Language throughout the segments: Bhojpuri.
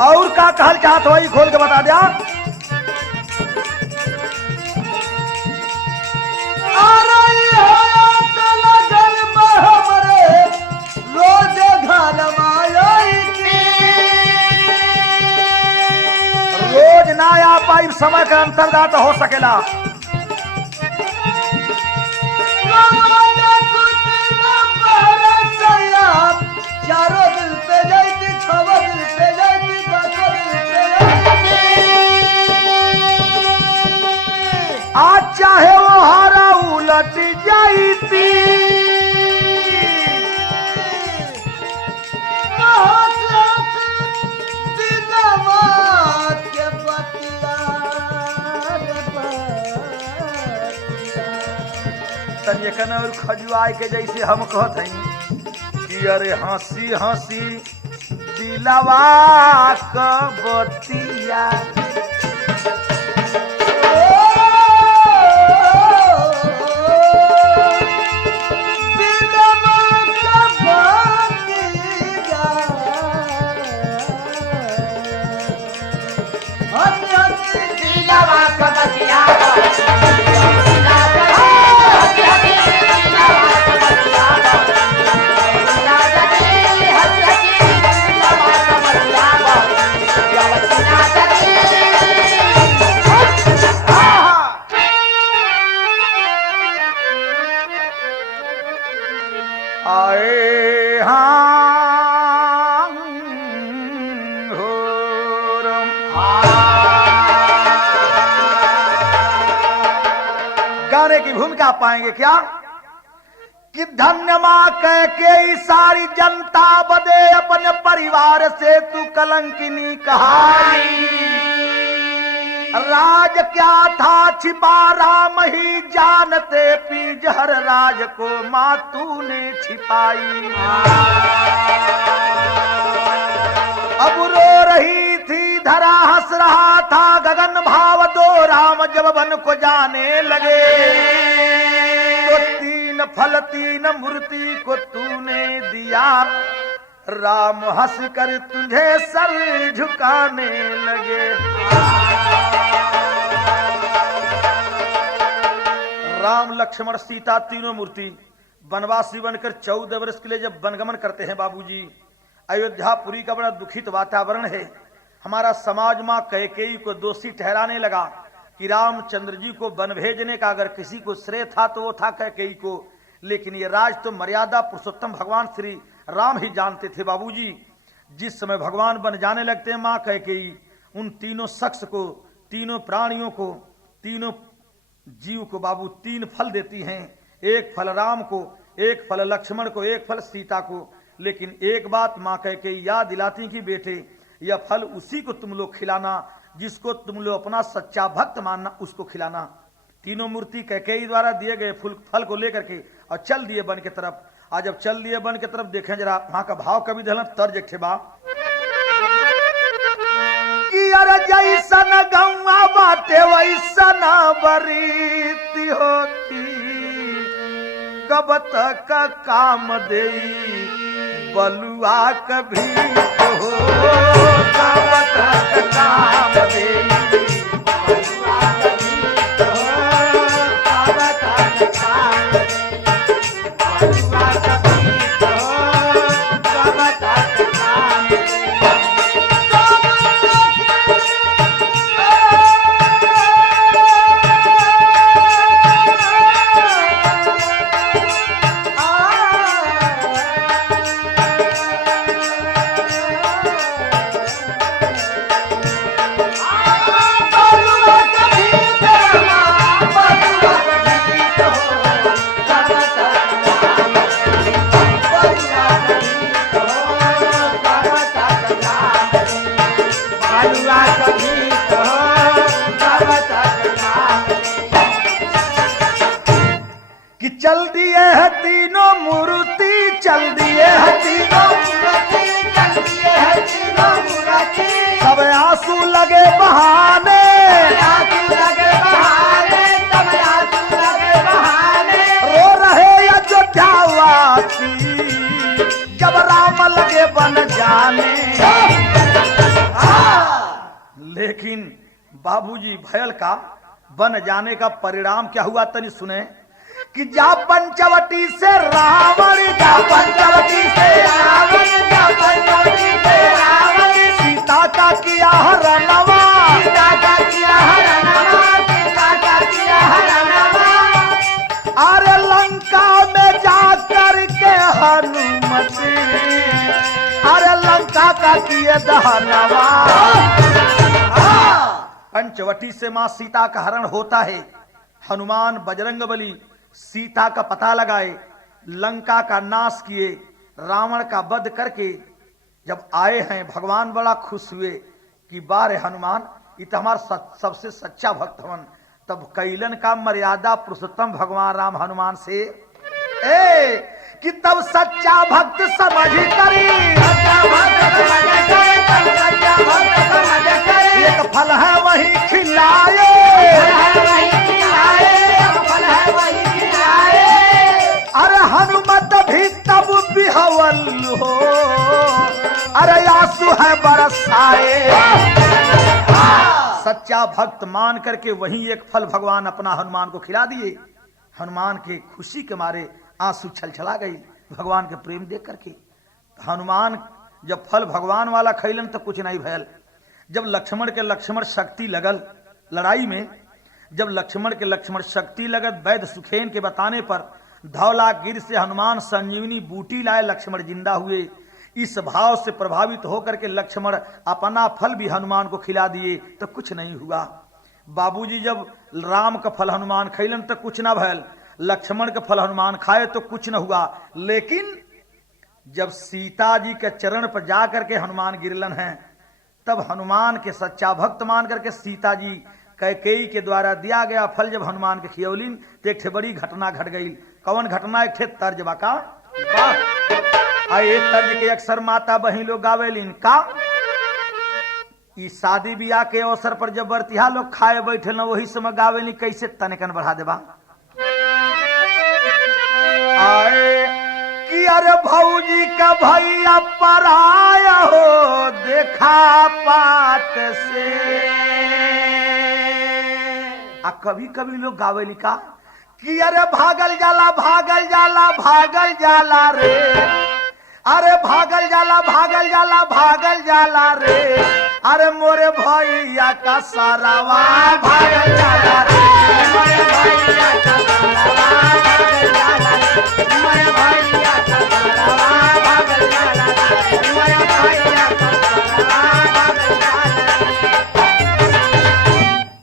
और का कहल चाहत हो खोल के बता दिया। रोज ना आ पाई समय के अंतर्गत हो सकेला। चारों दिल पे जाती छवा दिल पे जाती पांचों दिल पे आज चाहे वो हारा उलट जाती तनिकन और खजुआए के जैसे हम कहत हई कि अरे हंसी हंसी दिलवा क बतिया गाने की भूमिका पाएंगे क्या कि धन्य मां कह के सारी जनता बदे अपने परिवार से तू कलंकिनी कहाई। राज क्या था छिपा राम ही जानते पी जहर राज को मां तूने छिपाई। अब रो रही थी धरा हंस रहा था गगन भाव दो राम जब वन को जाने लगे तो तीन फल तीन मूर्ति को तूने दिया राम हंस कर तुझे सर झुकाने लगे। राम लक्ष्मण सीता तीनों मूर्ति वनवासी बनकर 14 वर्ष के लिए जब वनगमन करते हैं बाबूजी, अयोध्यापुरी का बड़ा दुखित वातावरण है। हमारा समाज मां कैकेयी को दोषी ठहराने लगा कि रामचंद्र जी को वन भेजने का अगर किसी को श्रेय था तो वो था कैकेयी को, लेकिन ये राज तो मर्यादा पुरुषोत्तम भगवान श्री राम ही जानते थे बाबूजी। जिस समय भगवान बन जाने लगते हैं मां कैकेयी उन तीनों शख्स को, तीनों प्राणियों को, तीनों जीव को बाबू 3 फल देती हैं। एक फल राम को, एक फल लक्ष्मण को, एक फल सीता को। लेकिन एक बात मां कैकेयी याद दिलाती कि बेटे यह फल उसी को तुम लोग खिलाना जिसको तुम लोग अपना सच्चा भक्त मानना, उसको खिलाना। तीनों मूर्ति कैकेयी द्वारा दिए गए फल को लेकर के और चल दिए वन की तरफ। आज जब चल दिए वन की तरफ देखें जरा वहां का भाव कभी दलन तर्ज एक बा कि अरे जैसन गौवा बाटे वैसन बरीती होती कब तक काम देई बलुआ कभी हो कब तक काम देई बलुआ कभी हो कब तक काम देई बलुआ कभी हो कब तक काम देई। कि चल दिए है तीनों मूर्ति, चल दिए है तीनों मूर्ति, चल दिए है तीनों मूर्ति। सब बहाने, रो रहे अयोध्यावासी जब राम लगे बन जाने। लेकिन बाबूजी भयल का बन जाने का परिणाम क्या हुआ तनी सुने कि जा पंचवटी से रावण, जा पंचवटी से रावण, जा पंचवटी से रावण, सीता का किया हरणवा, सीता का किया हरणवा, सीता का किया हरणवा। अरे लंका में जाकर के हनुमती, अरे लंका का किए दहनवा। पंचवटी से मां सीता का हरण होता है। हनुमान बजरंगबली सीता का पता लगाए, लंका का नाश किए, रावण का वध करके जब आए हैं भगवान बड़ा खुश हुए कि बारे हनुमान ये तो हमारा सबसे सच्चा भक्त हवन। तब कैलन का मर्यादा पुरुषोत्तम भगवान राम हनुमान से कि तब सच्चा भक्त समझ करी, एक फल है वही खिलाए, अरे हनुमत भी तब बिहवल हो, अरे आंसू है बरसाए। सच्चा भक्त मान करके वही एक फल भगवान अपना हनुमान को खिला दिए। हनुमान के खुशी के मारे आंसू छलछला गई भगवान के प्रेम देख करके। हनुमान जब फल भगवान वाला खैलन तो कुछ नहीं भयल। जब लक्ष्मण शक्ति लगल लड़ाई में, जब लक्ष्मण शक्ति लगत वैद्य सुखेन के बताने पर धौला गिर से हनुमान संजीवनी बूटी लाए, लक्ष्मण जिंदा हुए। इस भाव से प्रभावित होकर के लक्ष्मण अपना फल भी हनुमान को खिला दिए तो कुछ नहीं हुआ। बाबूजी जब राम का फल हनुमान खैलन तो कुछ ना भयल, लक्ष्मण का फल हनुमान खाए तो कुछ न हुआ। लेकिन जब सीता जी के चरण पर जा करके हनुमान गिरलन हैं, तब हनुमान के सच्चा भक्त मान करके सीता जी कैकेयी के द्वारा दिया गया फल जब हनुमान के खियौलिन तो एक बड़ी घटना घट गई। कौन घटना? एक तर्ज बाका तर्ज के अक्सर माता बहन लोग गावेलिन का इस शादी ब्याह के अवसर पर जब बरतिहा लोग खाए बैठे न वही समय गावेली कैसे तनिकन बढ़ा देबा। आए कि अरे भौजी का भैया पराया हो देखा पात से। कभी कभी लोग गावेली का कि अरे भागल जाला भागल जाला भागल जाला रे, अरे भागल जाला भागल जाला भागल जाला रे, अरे मोरे भैया का सारावा भागल जाला रे, मोरे भैया का सारावा भागल जाला रे, मोरे भैया का सारावा भागल जाला रे, मोरे भैया का सारावा भागल जाला रे।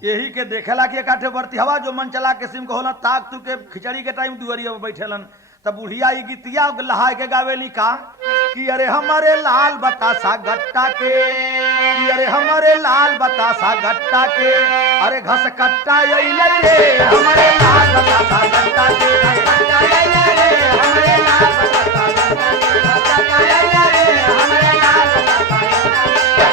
यही के देखेला कि काठे बरती हवा जो मन चला किस्म को होला ताक तू के खिचड़ी के टाइम दुआरिया में बैठेलन तब बुढ़िया ई गीतिया लहा के गावेली का कि अरे हमारे लाल बतासा गट्टा के, कि अरे हमारे लाल बतासा गट्टा के, अरे घस कट्टा अइले रे हमारे लाल बतासा गट्टा के, घस कट्टा अइले रे हमारे लाल बतासा गट्टा के, घस कट्टा अइले रे हमारे लाल बतासा गट्टा के।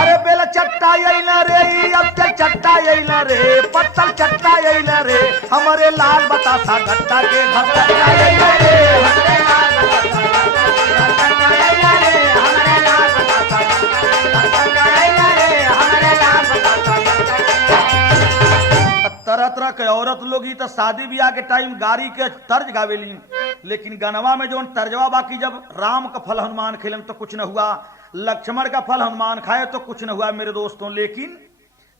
अरे बेल चट्टा अइले रे अब ते चट्टा अइले रे, पत्तल चट्टा अइले रे हमारे लाल बतासा गट्टा के, घस कट्टा अइले रे हमारे लाल बतासा गट्टा के, घस कट्टा अइले रे हमारे लाल बतासा गट्टा के, घस कट्टा अइले रे हमारे लाल बतासा गट्टा के। तरह तरह के औरत लोग ही तो शादी ब्याह के टाइम गाड़ी के तर्ज गावेली, लेकिन गनवा में जो तर्जवा बाकी जब राम का फल हनुमान खेलन तो कुछ न हुआ, लक्ष्मण का फल हनुमान खाए तो कुछ न हुआ मेरे दोस्तों। लेकिन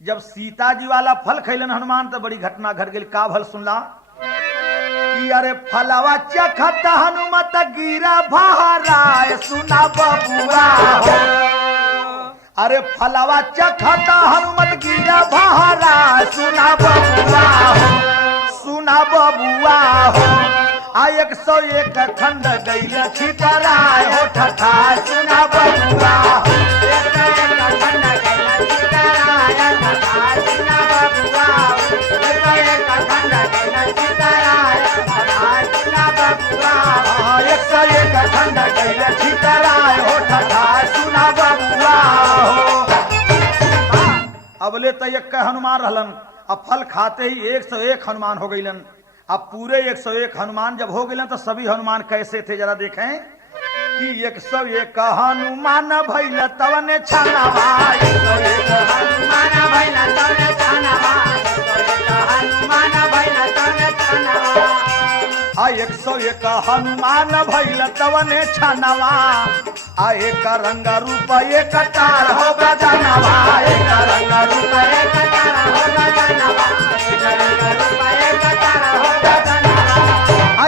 जब सीता जी वाला फल खैलन हनुमान तो बड़ी घटना घट गई। का भल सुनला कि अरे फलवा चखत हनुमत गिरा बहराए सुना बबुआ हो, अरे फलवा चखत हनुमत गिरा बहराए सुना बबुआ हो, सुना बबुआ हो। 101 खंड गैल छितराय हो ठठा सुना बबुआ हो, 101 खंड गैल छितराय ठठा सुना बबुआ हो, 101 खंड गैल छितराय ठठा सुना बबुआ हो, 101 खंड गैल छितराय हो ठठा सुना बबुआ हो। बोले तो एक हनुमान रहलन। अब फल खाते ही 101 हनुमान हो गईलन। अब पूरे 101 हनुमान जब हो गईलन तो सभी हनुमान कैसे थे जरा देखें कि 101 हनुमान भइल तवने छानावा, 101 हनुमान भइल तवने छानावा, 101 हनुमान भइल तवने छानावा। 101 हनुमान भइल तवने छानावा, एक रंग रूप एक तार हो बजनवा, एक रंग रूप एक तार हो बजनवा, एक रंग रूप एक तार हो बजनवा।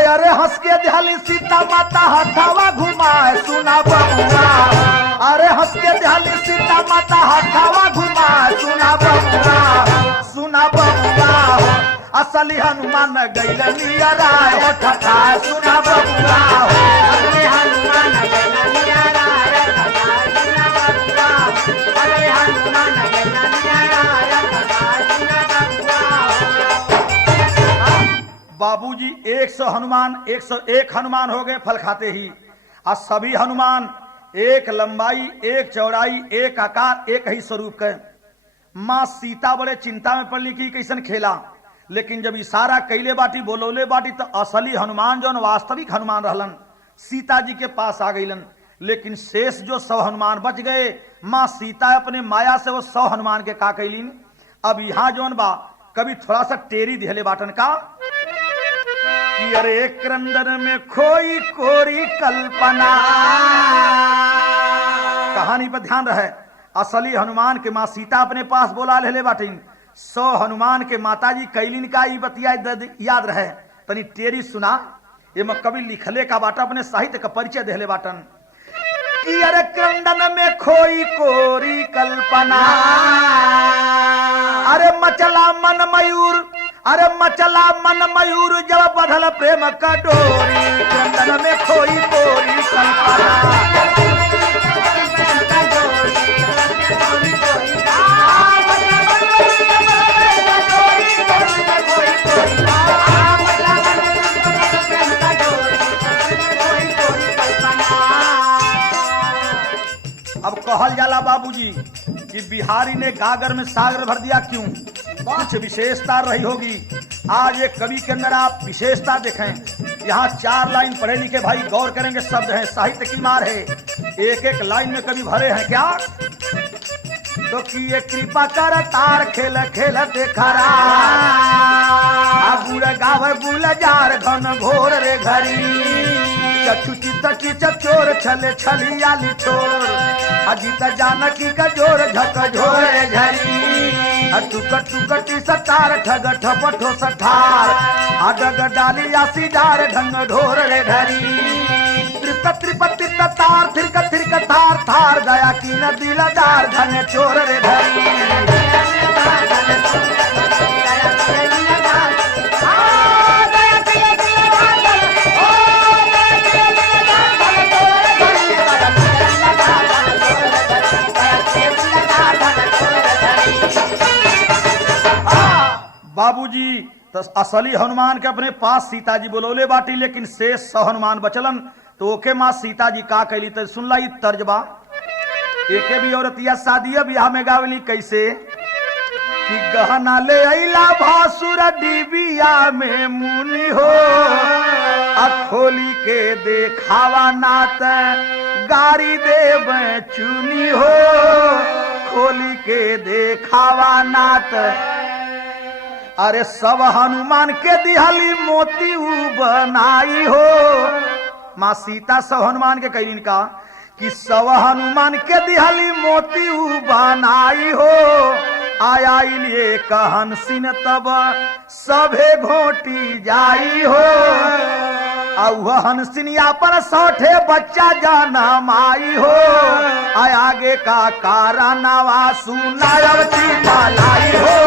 अरे हंस के ध्याली सीता माता हथावा घुमाए सुना बबुआ, अरे हंस के ध्याली सीता माता हथावा घुमाए सुना बबुआ, सुना बबुआ। असली हनुमान गइल नियराय हो ठठा सुना बबुआ, असली हनुमान गइल नियराय ठठा सुना बबुआ, असली हनुमान गइल नियराय ठठा सुना बबुआ। बाबूजी 101 हनुमान हो गए फल खाते ही। और सभी हनुमान एक लंबाई एक चौड़ाई एक आकार एक ही स्वरूप के। माँ सीता बड़े चिंता में पड़ली कि कैसन खेला, लेकिन जब इशारा कैले बाटी बोलौले बाटी तो असली हनुमान जो वास्तविक हनुमान रहलन सीता जी के पास आ गईलन। लेकिन शेष जो 100 हनुमान बच गए, माँ सीता अपने माया से वो 100 हनुमान के का कैलीन। अब यहाँ जोन बा कभी थोड़ा सा टेरी दिहले बाटन का कि अरे क्रंदन में खोई कोरी कल्पना। कहानी पर ध्यान रहे, असली हनुमान के माँ सीता अपने पास बोला ले बाटिन, 100 हनुमान के माताजी कैलिन का ई बतिया याद रहे तनी टेरी सुना। ये मैं कभी लिखले का बाटा अपने साहित्य का परिचय देले बाटन कि अरे क्रंदन में खोई कोरी कल्पना, अरे मचला मन मयूर, अरे मचला मन मयूर जब बधल प्रेम का डोरी, क्रंदन में खोई कोरी कल्पना। अब कहल जाला बाबूजी कि बिहारी ने गागर में सागर भर दिया क्यों, कुछ विशेषता रही होगी। आज एक कवि के अंदर आप विशेषता देखें। यहाँ 4 लाइन पढ़े लिखे भाई गौर करेंगे, शब्द हैं, साहित्य की मार है, एक एक लाइन में कवि भरे हैं क्या। तो कि ये कृपा कर तार खेल खेल देखरा, गुड़ गाव गुल जार घन घोर रे घरी, चुची तकी चोर छले छलियाली छोर, अजीत जानकी का जोर झक झोरे झरी, टुकट टुकटी सतार ठग ठपठो सठार, अडग डाली आसी डार ढंग ढोर रे धरी, त्रिपति तार थिरक थिरक थार थार, गया की नदी लदार धन चोर रे धरी। बाबूजी तो असली हनुमान के अपने पास सीता जी बोलोले बाटी, लेकिन शेष 100 हनुमान बचलन। तो ओके माँ सीता जी का कैली तो सुन ला तर्जबा। एके भी औरतिया शादिया ब्याह में गावली कैसे कि गहना ले अला भासुर डिबिया में मुनि हो, खोली के देखावा नात गारी देव चुनी हो, खोली के देखावा नात। अरे सब हनुमान के दिहाली मोती बनाई हो। माँ सीता सब हनुमान के कैलिन का कि सब हनुमान के दिहाली मोती बनाई हो, आया लिए कहन सिन तब सभे घोटी जाई हो, हंसिनिया पर 60 बच्चा जन्म आई हो, आगे का कारनावा सुनावती मालाई हो।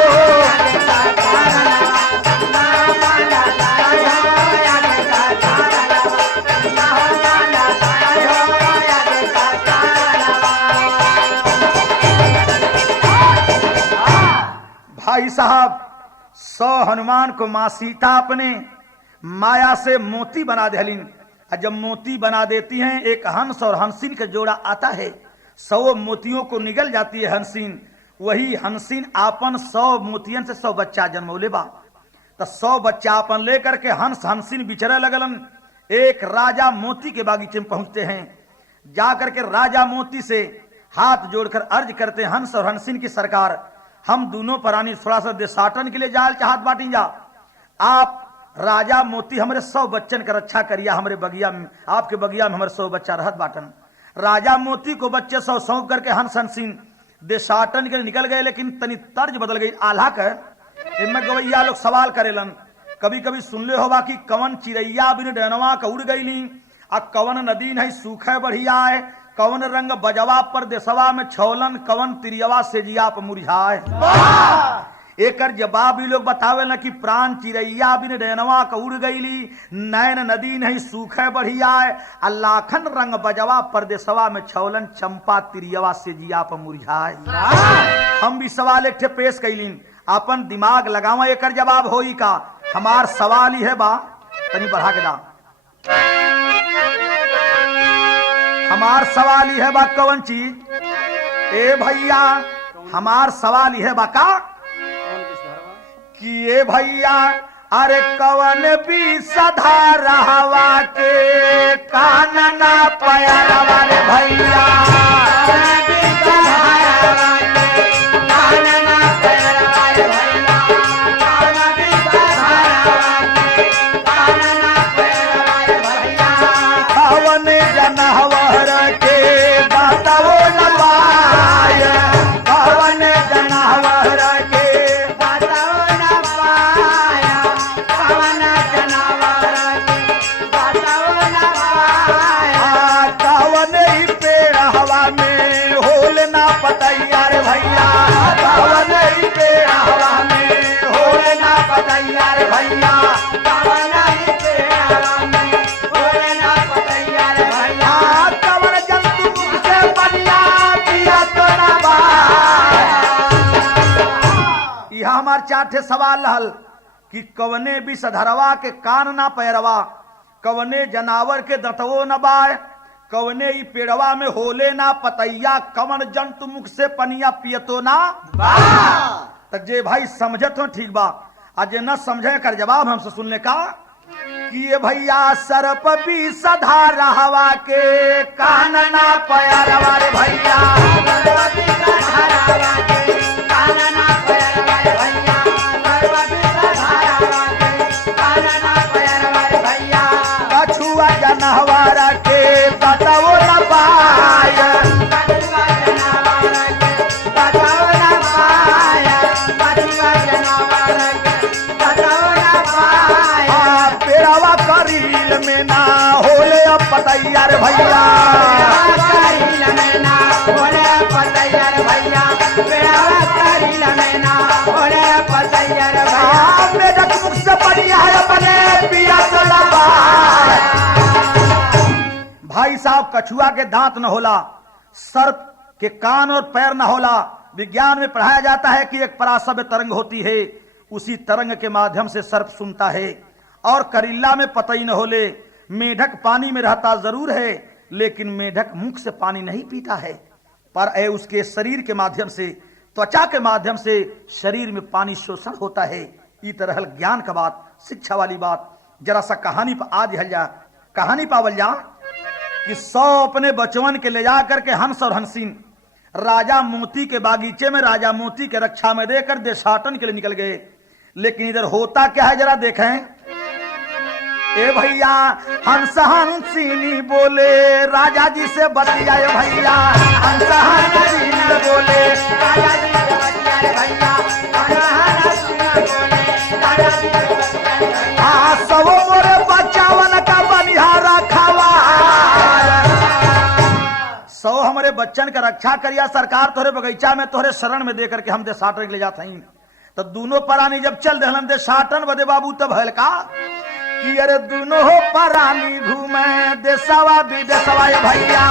भाई साहब 100 हनुमान को माँ सीता अपने माया से मोती बना देलिन। जब मोती बना देती हैं, एक हंस और हंसिन का जोड़ा आता है, 100 मोतियों को निगल जाती है हंसिन। वही हंसिन आपन 100 मोतियन से 100 बच्चा जन्मौले बा। तो 100 बच्चा अपन लेकर के हंस हंसिन बिचरे लगलन। एक राजा मोती के बागीचे में पहुंचते हैं। जाकर के राजा मोती से हाथ जोड़कर अर्ज करते हैं, हंस और हंसिन की सरकार, हम दोनों प्राणी थोड़ा सा देशाटन के लिए जाल चाहत बाटी जा। आप राजा मोती हमारे 100 बच्चन का रक्षा करिया, हमारे बगिया में, आपके बगिया में हमारे 100 बच्चा रहत बाटन। राजा मोती को बच्चे 100 सौंप करके हंस हंसिन देशाटन के लिए निकल गए। लेकिन तनी तर्ज बदल गई। आल्हा कर इनमें गवैया लोग सवाल करेलन, कभी कभी सुनले होगा कि कवन चिड़ैया बिन डनवा का उड़ गईली, आ कवन नदी नहीं सूखे बढ़िया है, कवन रंग बजवा पर देसवा में छौलन, कवन तिरियवा से जिया पर मुरझाए। एकर जवाब भी लोग बतावे न कि प्राण चिड़ैया बिन डैनवा का उड़ गईली, नैन नदी नहीं सूखे बढ़िया है, आ लाखन रंग बजवा परदेसवा में छौलन, चंपा तिरियवा से जिया पर मुरझाए। हम भी सवाल एक ठे पेश कैलीन, अपन दिमाग लगावा एकर जवाब होई का। हमार सवाल ही है बा, तनी बढ़ा के दा। हमार सवाल ही है बा कवन चीज, ए भैया हमार सवाल ही है बा का कि ए भैया अरे कवन भी सधा रहवा के कानना पयरवा रे भैया, चार सवाल हल कि कवने भी सधरवा के कान ना पैरवा, कवने जनावर के दंतवो न बाय, कवने ही पेड़वा में होले ना पतैया, कवन जंतु मुख से पनिया पियतो ना तक। जे भाई समझे तो ठीक बा, आज न समझे कर जवाब हमसे सुनने का कि ये भैया सरप भी सधा रहवा के कान ना पैरवा रे भैया, जनहवारा के बताओ न पाय, पेड़ावा करील में ना होले अब पतैया रे भैया, मेढक मुख से बढ़िया है अपने पिया चढ़ावा। भाई साहब कछुआ के दांत न होला, सर्प के कान और पैर न होला। विज्ञान में पढ़ाया जाता है कि एक परासव्य तरंग होती है, उसी तरंग के माध्यम से सर्प सुनता है। और करीला में पतई न होले, मेढक पानी में रहता जरूर है लेकिन मेढक मुख से पानी नहीं पीता है, पर उसके शरीर के माध्यम से, त्वचा के माध्यम से शरीर में पानी शोषण होता है। ई तरह ज्ञान का बात, शिक्षा वाली बात। जरा सा कहानी पर आज हल जा, कहानी पावल जा कि 100 अपने बचवन के ले जा करके हंस और हंसिन राजा मोती के बागीचे में राजा मोती के रक्षा में देकर देशाटन के लिए निकल गए। लेकिन इधर होता क्या है जरा देखें। ए भैया हंस हंसिनी बोले राजा जी से बतियाए भैया, हंस हंसिनी बोले राजा जी से बतियाए भैया, सब मोरे बच्चावन का बनिहारा खावा, 100 हमारे बच्चन का रक्षा करिया सरकार, तोहरे बगीचा में तोहरे शरण में दे करके हम देशाटन के ले जाते हैं। तो दोनों परानी जब चल दे देशाटन बदे बाबू तब हल का कि अरे दोनों हो परानी घूमे देशवा विदेशवा भैया,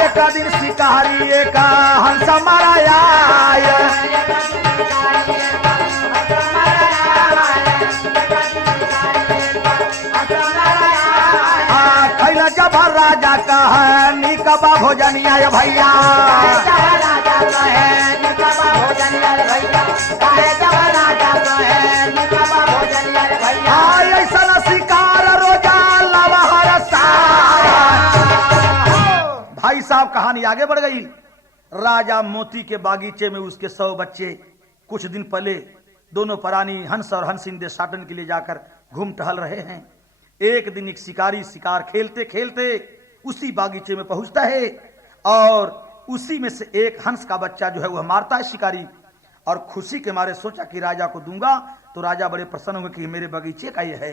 एक दिन शिकारी एक हंस मारा, जब राजा का है निकबा भोजनिया ये भैया ऐसा शिकार रोजा लबहर भाई साहब कहानी आगे बढ़ गई। राजा मोती के बागीचे में उसके 100 बच्चे कुछ दिन पहले दोनों प्राणी हंस और हंसिन देशाटन के लिए जाकर घूम टहल रहे हैं। एक दिन एक शिकारी शिकार खेलते खेलते उसी बागीचे में पहुंचता है और उसी में से एक हंस का बच्चा जो है वह मारता है शिकारी, और खुशी के मारे सोचा कि राजा को दूंगा तो राजा बड़े प्रसन्न होंगे कि मेरे बगीचे का ये है।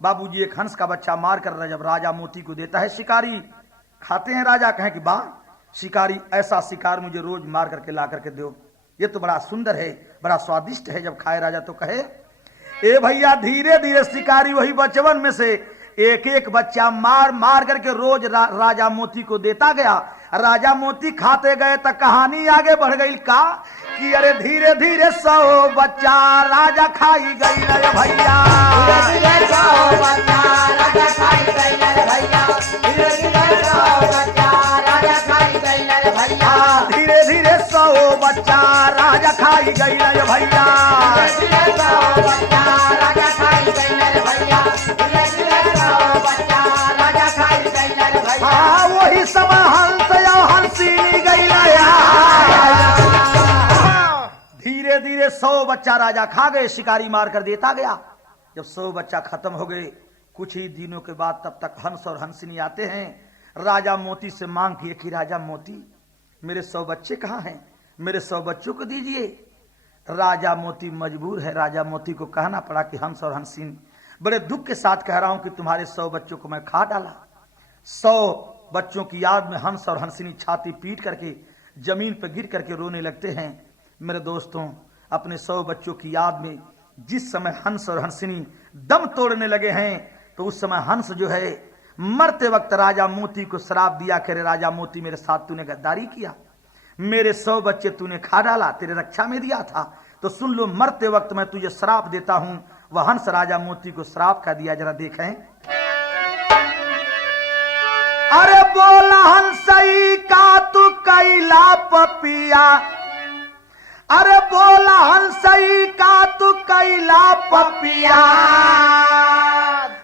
बाबूजी एक हंस का बच्चा मार कर जब राजा मोती को देता है शिकारी, खाते हैं राजा, कहें कि वाह शिकारी ऐसा शिकार मुझे रोज मार करके ला करके दो, ये तो बड़ा सुंदर है, बड़ा स्वादिष्ट है। जब खाए राजा तो कहे ए भैया धीरे धीरे शिकारी वही बचवन में से एक एक बच्चा मार मार करके रोज राजा मोती को देता गया। राजा मोती खाते गए तो कहानी आगे बढ़ गई का कि अरे धीरे धीरे 100 बच्चा राजा खाई गई रे भैया, धीरे धीरे 100 बच्चा राजा खाई गई रे भैया। वही समय हंस या हंसी गई धीरे धीरे 100 बच्चा राजा खा गए, शिकारी मार कर देता गया। जब 100 बच्चा खत्म हो गए कुछ ही दिनों के बाद तब तक हंस और हंसिनी आते हैं, राजा मोती से मांग किए कि राजा मोती मेरे 100 बच्चे कहाँ हैं, मेरे 100 बच्चों को दीजिए। राजा मोती मजबूर है, राजा मोती को कहना पड़ा कि हंस और हंसिनी बड़े दुख के साथ कह रहा हूं कि तुम्हारे 100 बच्चों को मैं खा डाला। 100 बच्चों की याद में हंस और हंसिनी छाती पीट करके जमीन पर गिर करके रोने लगते हैं। मेरे दोस्तों अपने 100 बच्चों की याद में जिस समय हंस और हंसिनी दम तोड़ने लगे हैं तो उस समय हंस जो है मरते वक्त राजा मोती को श्राप दिया, करे राजा मोती मेरे साथ तूने गद्दारी किया, मेरे 100 बच्चे तूने खा डाला, तेरे रक्षा में दिया था, तो सुन लो मरते वक्त मैं तुझे श्राप देता हूं। वह हंस राजा मोती को श्राप का दिया, जरा देखें। अरे बोला हंसई का तू कैला पपिया, अरे बोला हंसई का तू कैला पपिया,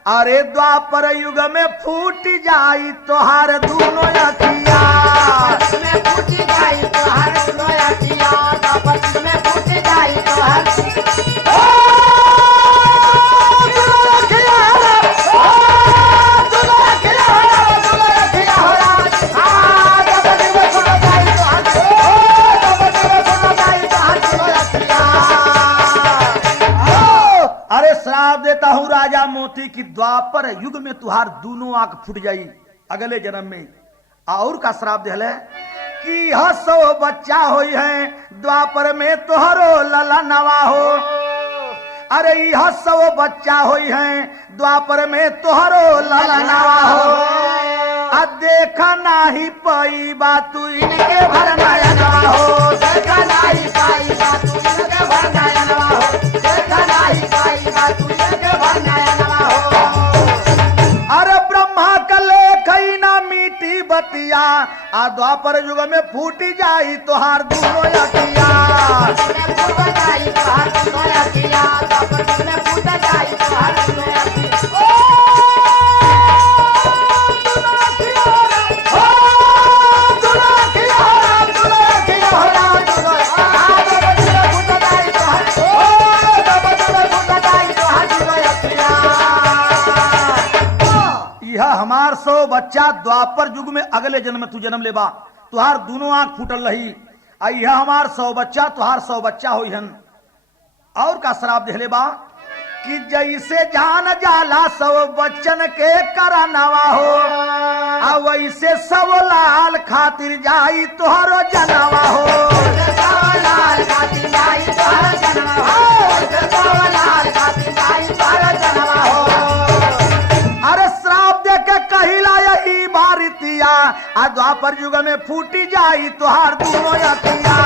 अरे द्वापर युग में फूट जाई तोहार दोनों अखिया, में फूट जाई तोहार दोनों अखिया, द्वापर युग में फूट जाई तोहार श्राप देता हूं राजा मोती की द्वापर युग में तुहार दोनों आंख फूट जाई अगले जन्म में। और का श्राप दिल है कि 100 बच्चा होई है द्वापर में तोहरो लला नवा हो, अरे 100 बच्चा होई है द्वापर में तोहरो लला नवा हो, आ देखा नाही पाई बात तू इनके भरना नवा हो, देखा नाही पाई बात तू इनके भरना नवा हो, देखा नाही पाई बात तू इनके भरना नवा हो। अरे ब्रह्मा कले कई ना मीठी बतिया, आ द्वापर युग में फूटी जाई तोहार दोनों अखिया, फूट जाई तोहार दोनों अखिया, द्वापर युग में फूट जाई तोहार दोनों अखिया। हमार 100 बच्चा द्वापर युग में अगले जन्म में तू जन्म लेबा, तुहार दोनों आंख फूटल रही, यह हमार 100 बच्चा तुहार 100 बच्चा होई हन। और का श्राप दे लेबा कि जैसे जान जाला 100 बच्चन के करनवा हो, आ वैसे 100 लाल खातिर जाई तोहरो जनवा हो, 100 लाल खातिर जाई तोहरो जनवा हो, 100 लाल खातिर जाई तोहरो जनवा हो। अरे श्राप दे के कहिला यही बारितिया, आ द्वापर युग में फूटी जाई तोहार दोनों अखिया,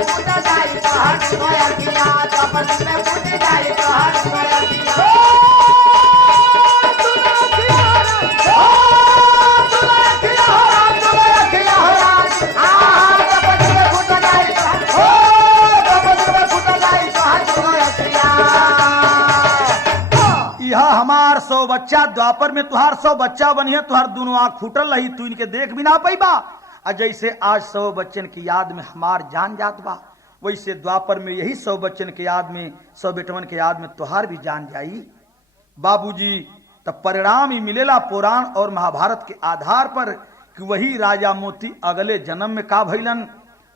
फूट जाई तोहार दोनों अखिया, द्वापर युग में फूट जाई तोहार दोनों अखिया। 100 बच्चा, द्वापर में तुहार 100 बच्चा बनी है, तुहार दोनों आंख फूटल रही, तू इनके देख भी ना पैबा। और जैसे आज 100 बच्चन की याद में हमार जान जात बा, वैसे द्वापर में यही 100 बच्चन के याद में, 100 बेटवन के याद में तुहार भी जान जाई। बाबूजी तब परिणाम ही मिलेला पुराण और महाभारत के आधार पर कि वही राजा मोती अगले जन्म में का भैलन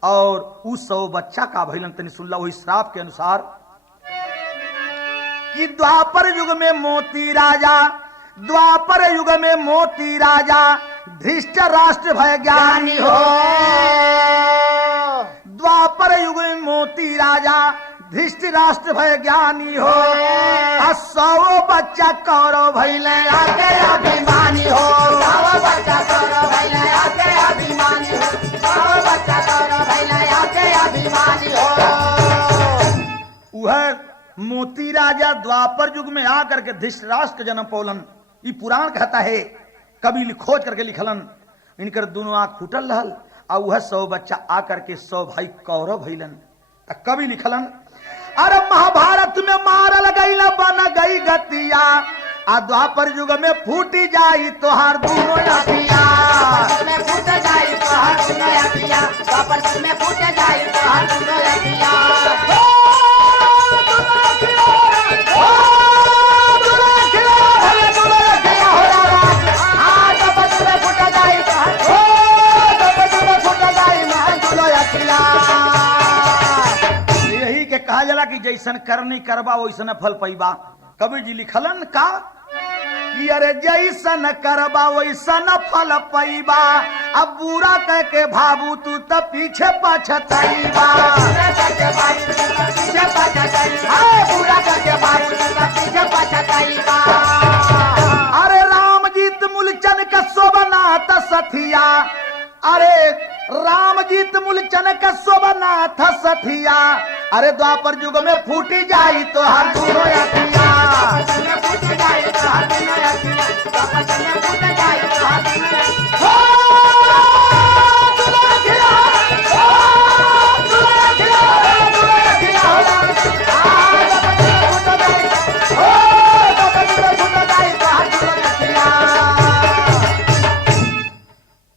और उस 100 बच्चा का भैलन। तनी सुनला वही श्राप के अनुसार कि द्वापर युग में मोती राजा, द्वापर युग में मोती राजा धृष्ट राष्ट्र भय ज्ञानी हो। द्वापर युग में मोती राजा धृष्ट राष्ट्र भय ज्ञानी हो। 100 बच्चा कौरव भैले आके अभिमानी हो। 100 बच्चा कौरव भैले आके अभिमानी हो। 100 बच्चा कौरव भैले आके अभिमानी हो। वह मोती राजा द्वापर युग में आकर के धृतराष्ट्र का जन्म पौलन। ये पुराण कहता है, कवि खोज करके लिखलन, इनकर दोनों आंख फूटल रहल और वह 100 बच्चा आकर के 100 भाई कौरव भैलन। कवि लिखलन, अरे महाभारत में मारल गईल बन गई गतिया, आ द्वापर युग में फूटी जाई तोहार दोनों अखिया। में फूट जाई तोहार दोनों अखिया। द्वापर में फूट जाई तोहार दोनों अखिया। यही के कहा जाला कि जैसन करनी करबा वैसन फल पैबा। कबीर जी लिखलन का कि अरे जैसन करबा वैसन फल पैबा, अब बुरा कह के भाबू तू तो पीछे पछताईबा। अरे रामजीत मूलचंद का शोभनाथ सथिया, अरे रामजीत मूलचंद का शोभनाथ सथिया, अरे द्वापर युग में फूटी जाई तो हर दोनों अखिया।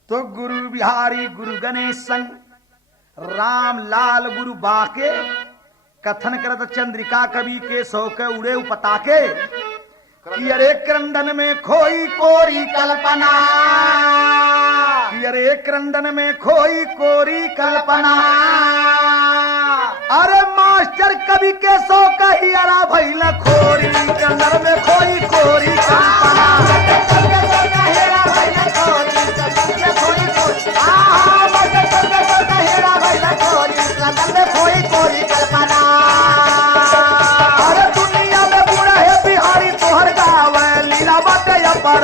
तो गुरु बिहारी गुरु गणेश राम लाल गुरु बाके कथन करत चंद्रिका कवि के सो के उड़े उपताके कि अरे क्रंदन में खोई कोरी कल्पना, कि अरे क्रंदन में खोई कोरी कल्पना। अरे मास्टर कवि के सो कही अरा भैल खोरी, क्रंदन में खोई कोरी कल्पना। अरे दुनिया में बुरा है बिहारी तोहर गावे लीला बाटे पर